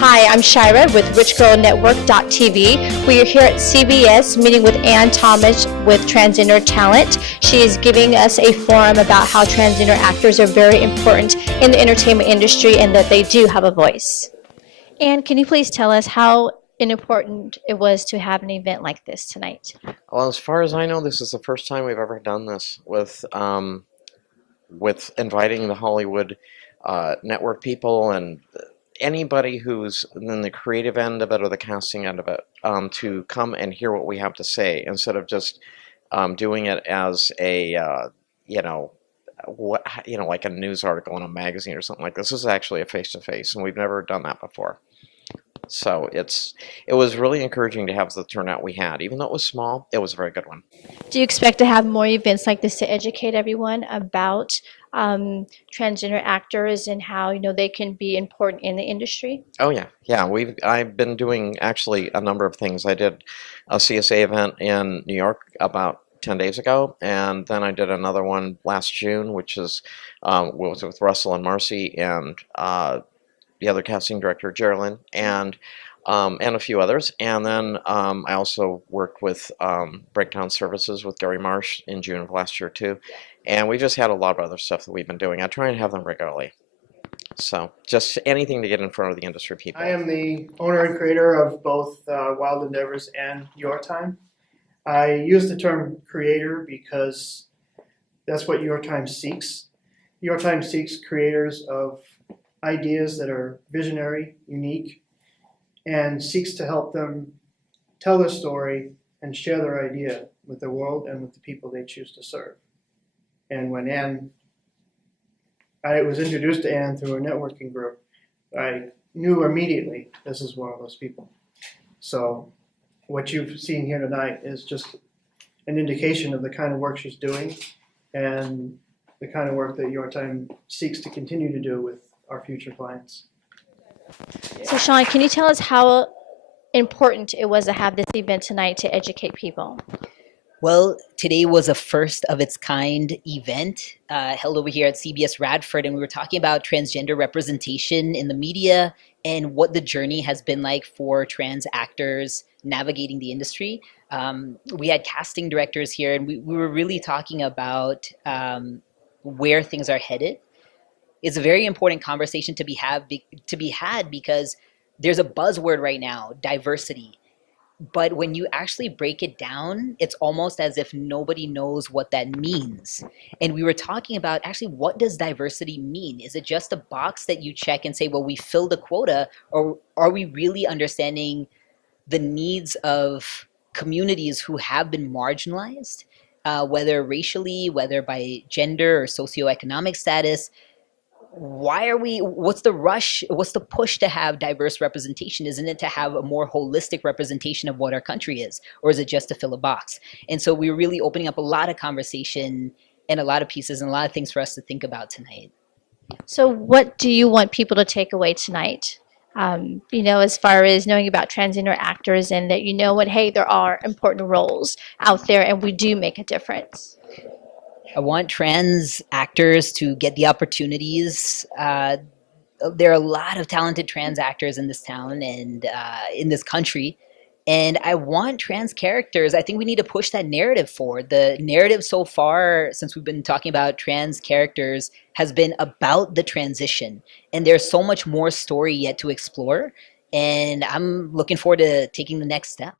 Hi, I'm Shyra with Network.tv. We are here at CBS meeting with Ann Thomas with Transgender Talent. She is giving us a forum about how transgender actors are very important in the entertainment industry and that they do have a voice. Ann, can you please tell us how important it was to have an event like this tonight? Well, as far as I know, this is the first time we've ever done this with inviting the Hollywood network people and anybody who's in the creative end of it or the casting end of it to come and hear what we have to say instead of just doing it as a like a news article in a magazine or something like this. This is actually a face-to-face, and we've never done that before. So it was really encouraging to have the turnout we had. Even though it was small, it was a very good one. Do you expect to have more events like this to educate everyone about transgender actors and how they can be important in the industry? Oh yeah. I've been doing actually a number of things. I did a CSA event in New York about 10 days ago, and then I did another one last June, which was with Russell and Marcy and the other casting director, Geraldine, and a few others. And then I also worked with Breakdown Services with Gary Marsh in June of last year too. And we just had a lot of other stuff that we've been doing. I try and have them regularly. So just anything to get in front of the industry people. I am the owner and creator of both Wild Endeavors and Your Time. I use the term creator because that's what Your Time seeks. Your Time seeks creators of ideas that are visionary, unique, and seeks to help them tell their story and share their idea with the world and with the people they choose to serve. And when I was introduced to Ann through a networking group, I knew immediately this is one of those people. So what you've seen here tonight is just an indication of the kind of work she's doing and the kind of work that Your Time seeks to continue to do with our future clients. So Sean, can you tell us how important it was to have this event tonight to educate people? Well, today was a first of its kind event held over here at CBS Radford, and we were talking about transgender representation in the media and what the journey has been like for trans actors navigating the industry. We had casting directors here, and we were really talking about where things are headed. It's a very important conversation to be had because there's a buzzword right now, diversity. But when you actually break it down, it's almost as if nobody knows what that means. And we were talking about actually, what does diversity mean? Is it just a box that you check and say, well, we filled a quota, or are we really understanding the needs of communities who have been marginalized, whether racially, whether by gender or socioeconomic status? What's the rush, what's the push to have diverse representation? Isn't it to have a more holistic representation of what our country is? Or is it just to fill a box? And so we're really opening up a lot of conversation and a lot of pieces and a lot of things for us to think about tonight. So what do you want people to take away tonight? As far as knowing about transgender actors and that hey, there are important roles out there and we do make a difference. I want trans actors to get the opportunities. There are a lot of talented trans actors in this town and in this country. And I want trans characters. I think we need to push that narrative forward. The narrative so far, since we've been talking about trans characters, has been about the transition. And there's so much more story yet to explore. And I'm looking forward to taking the next step.